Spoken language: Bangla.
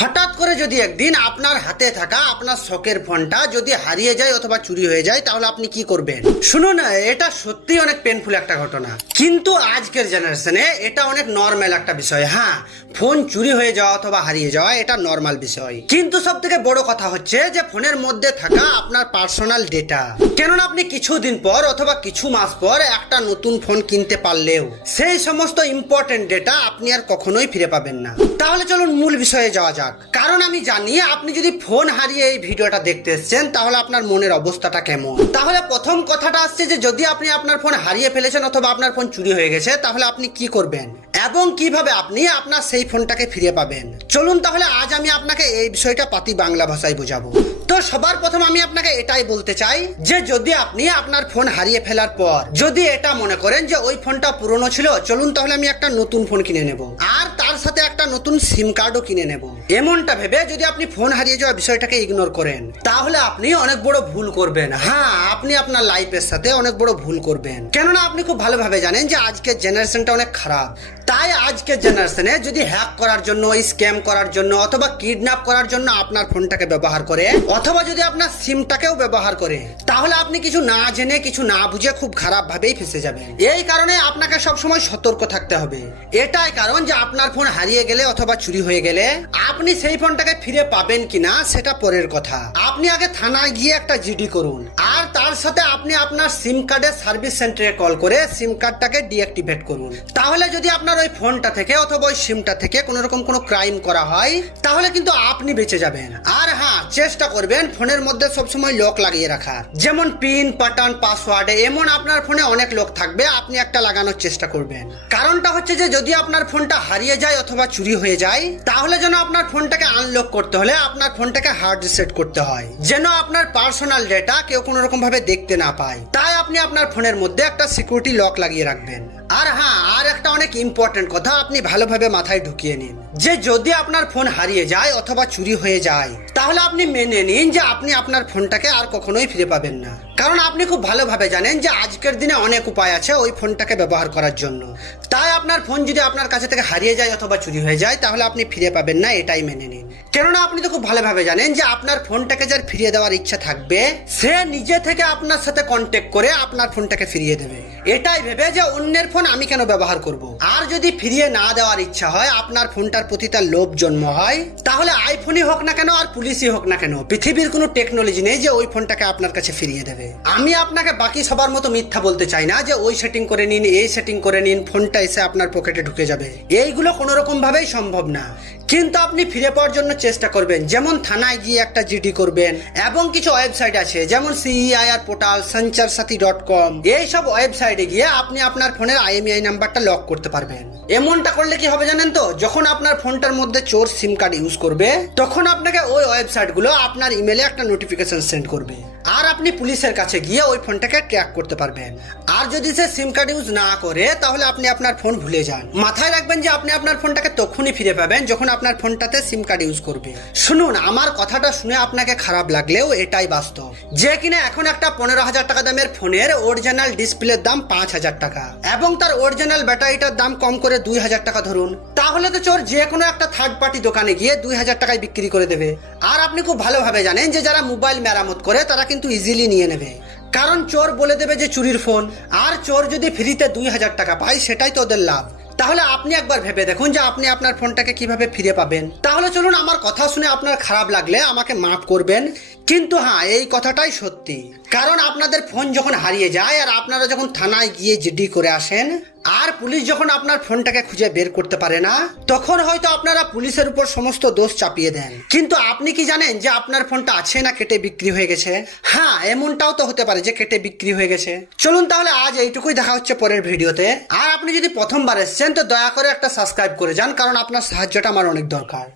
হঠাৎ করে যদি একদিন আপনার হাতে থাকা আপনার শখের ফোনটা যদি হারিয়ে যায় অথবা চুরি হয়ে যায় তাহলে আপনি কি করবেন? শুনুন, এটা সত্যি অনেক পেনফুল একটা ঘটনা, কিন্তু আজকের জেনারেশনে এটা অনেক নর্মাল একটা বিষয়। হ্যাঁ, ফোন চুরি হয়ে যাওয়া অথবা হারিয়ে যাওয়া এটা নর্মাল বিষয়, কিন্তু সব থেকে বড় কথা হচ্ছে যে ফোনের মধ্যে থাকা আপনার পার্সোনাল ডেটা। কেননা আপনি কিছুদিন পর অথবা কিছু মাস পর একটা নতুন ফোন কিনতে পারলেও সেই সমস্ত ইম্পর্টেন্ট ডেটা আপনি আর কখনোই ফিরে পাবেন না। তাহলে চলুন মূল বিষয়ে যাওয়া যাক। কারণ আমি জানি আপনি যদি ফোন হারিয়ে এই ভিডিওটা দেখতে এসেছেন তাহলে আপনার মনের অবস্থাটা কেমন। তাহলে প্রথম কথাটা আসছে যে যদি আপনি আপনার ফোন হারিয়ে ফেলেছেন অথবা আপনার ফোন চুরি হয়ে গেছে তাহলে আপনি কি করবেন এবং কিভাবে আপনি আপনার সেই ফোনটাকে ফিরে পাবেন। চলুন তাহলে আজ আমি আপনাকে এই বিষয়টা পাতি বাংলা ভাষায় বোঝাবো। তো সবার প্রথম আমি আপনাকে এটাই বলতে চাই যে যদি আপনি আপনার ফোন হারিয়ে ফেলার পর যদি এটা মনে করেন যে ওই ফোনটা পুরনো ছিল, চলুন তাহলে আমি একটা নতুন ফোন কিনে নেব আর তার সাথে একটা নতুন সিম কার্ডও কিনে নেব, এমনটা ভেবে যদি আপনি ফোন হারিয়ে যাওয়া বিষয়টাকে ইগনোর করেন তাহলে আপনি অনেক বড় ভুল করবেন। হ্যাঁ, আপনি আপনার লাইফের সাথে অনেক বড় ভুল করবেন। কেননা আপনি খুব ভালোভাবে জানেন যে আজকের জেনারেশনটা অনেক খারাপ। তাই আজকের জেনারেশনে যদি হ্যাক করার জন্য, স্ক্যাম করার জন্য অথবা কিডন্যাপ করার জন্য আপনার ফোনটাকে ব্যবহার করে অথবা যদি আপনার সিমটাকেও ব্যবহার করে তাহলে আপনি কিছু না জেনে কিছু না বুঝে খুব খারাপ ভাবেই ফেসে যাবেন। এই কারণে আপনাকে সবসময় সতর্ক থাকতে হবে। এটাই কারণ যে আপনার ফোন হারিয়ে গেলে অথবা চুরি হয়ে গেলে আপনি সেই ফোনটাকে ফিরে পাবেন কিনা সেটা পরের কথা। আপনি আগে থানায় গিয়ে একটা জিডি করুন আর তার সাথে আপনি আপনার সিম কার্ডের সার্ভিস সেন্টারে কল করে সিম কার্ডটাকে ডিঅ্যাক্টিভেট করুন। তাহলে যদি আপনার ওই ফোনটা থেকে অথবা ওই সিমটা থেকে কোনো রকম কোনো ক্রাইম করা হয় তাহলে কিন্তু আপনি বেঁচে যাবেন। আর হ্যাঁ, চেষ্টা করবেন ফোনের মধ্যে সবসময় লক লাগিয়ে রাখার, যেমন পিন, প্যাটার্ন, পাসওয়ার্ড। এমন আপনার ফোনে অনেক লক থাকবে, আপনি একটা লাগানোর চেষ্টা করবেন। কারণটা হচ্ছে যে যদি আপনার ফোনটা হারিয়ে যায় অথবা চুরি হয়ে যায় তাহলে যেন আপনার ফোনটাকে আনলক করতে হলে আপনার ফোনটাকে হার্ড রিসেট করতে হয়, যেন আপনার পার্সোনাল ডেটা কেউ কোনো রকম ভাবে দেখতে না পায়। তাই আপনি আপনার ফোনের মধ্যে একটা সিকিউরিটি লক লাগিয়ে রাখবেন। আর হ্যাঁ, আর একটা অনেক ইম্পর্টেন্ট কথা আপনি ভালোভাবে মাথায় ঢুকিয়ে নিন যে যদি আপনার ফোন হারিয়ে যায় অথবা চুরি হয়ে যায় তাহলে আপনি মেনে নিন যে আপনি আপনার ফোনটাকে আর কখনোই ফিরে পাবেন না। কারণ আপনি খুব ভালোভাবে জানেন যে আজকের দিনে অনেক উপায় আছে ওই ফোনটাকে ব্যবহার করার জন্য। তাই আপনার ফোন যদি আপনার কাছে থেকে হারিয়ে যায় অথবা চুরি হয়ে যায় তাহলে আপনি ফিরে পাবেন না, এটাই মেনে নিন। কেননা আপনি তো খুব ভালোভাবে জানেন যে আপনার ফোনটাকে যার ফিরিয়ে দেওয়ার ইচ্ছা থাকবে সে নিজে থেকে আপনার সাথে কন্ট্যাক্ট করে আপনার ফোনটাকে ফিরিয়ে দেবে, এটাই ভেবে যে অন্যের ফোন আমি কেন ব্যবহার করব। আর যদি ফিরিয়ে না দেওয়ার ইচ্ছা হয়, আপনার ফোনটার প্রতি তার লোভ জন্ম হয়, তাহলে আইফোনই হোক না কেন আর পুলিশই হোক না কেন পৃথিবীর কোনো টেকনোলজি নেই যে ওই ফোনটাকে আপনার কাছে ফিরিয়ে দেবে। আমি আপনাকে বাকি সবার মতো মিথ্যা বলতে চাই না যে ওই সেটিং করে নিন, এই সেটিং করে নিন, ফোনটা এসে আপনার পকেটে ঢুকে যাবে। এইগুলো কোনো রকম ভাবেই সম্ভব না। কিন্তু আপনি ফিরে পাওয়ার জন্য চেষ্টা করবেন, যেমন থানায় গিয়ে একটা জিডি করবেন এবং কিছু ওয়েবসাইট আছে যেমন CEIR পোর্টাল, sancharsati.com, এইসব ওয়েবসাইটে গিয়ে আপনি আপনার ফোনের IMEI নাম্বারটা লক করতে পারবেন। এমনটা করলে কি হবে জানেন তো, যখন আপনার ফোনটার মধ্যে চোর সিম কার্ড ইউজ করবে তখন আপনাকে ওই ওয়েবসাইটগুলো আপনার ইমেলে একটা নোটিফিকেশন সেন্ড করবে আর আপনি পুলিশের কাছে গিয়ে ওই ফোনটাকে ট্র্যাক করতে পারবেন। আর যদি সে সিম কার্ড ইউজ না করে তাহলে আপনি আপনার ফোন ভুলে যান। মাথায় রাখবেন যে আপনি আপনার ফোনটাকে তখনই ফিরে পাবেন যখন আপনার ফোনটাতে সিম কার্ড ইউজ করবে। শুনুন, আমার কথাটা শুনে আপনাকে খারাপ লাগলেও এটাই বাস্তব যে কিনা এখন একটা 15,000 টাকা দামের ফোনের অরিজিনাল ডিসপ্লের দাম 5,000 টাকা এবং তার অরিজিনাল ব্যাটারিটার দাম কম করে 2,000 টাকা ধরুন, তাহলে তো চোর যে কোনো একটা থার্ড পার্টি দোকানে গিয়ে 2,000 টাকায় বিক্রি করে দেবে। আর আপনি খুব ভালোভাবে জানেন যে যারা মোবাইল মেরামত করে তারা কিন্তু ইজিলি নিয়ে নেবে, কারণ চোর বলে দেবে যে চুরির ফোন। আর চোর যদি ফ্রিতে 2,000 টাকা পায় সেটাই তো ওদের লাভ। তাহলে আপনি একবার ভেবে দেখুন যে আপনি আপনার ফোনটাকে কিভাবে ফিরে পাবেন। তাহলে চলুন, আমার কথা শুনে আপনার খারাপ লাগলে আমাকে মাফ করবেন, কিন্তু হ্যাঁ, এই কথাটাই সত্যি। কারণ আপনাদের ফোন যখন হারিয়ে যায় আর আপনারা যখন থানায় গিয়ে জিডি করে আসেন আর পুলিশ যখন আপনার ফোনটাকে খুঁজে বের করতে পারে না তখন হয়তো আপনারা পুলিশের উপর সমস্ত দোষ চাপিয়ে দেন। কিন্তু আপনি কি জানেন যে আপনার ফোনটা আছে না কেটে বিক্রি হয়ে গেছে? হ্যাঁ, এমনটাও তো হতে পারে যে কেটে বিক্রি হয়ে গেছে। চলুন তাহলে আজ এইটুকুই, দেখা হচ্ছে পরের ভিডিওতে। আর আপনি যদি প্রথমবার এসেছেন তো দয়া করে একটা সাবস্ক্রাইব করে যান, কারণ আপনার সাহায্যটা আমার অনেক দরকার।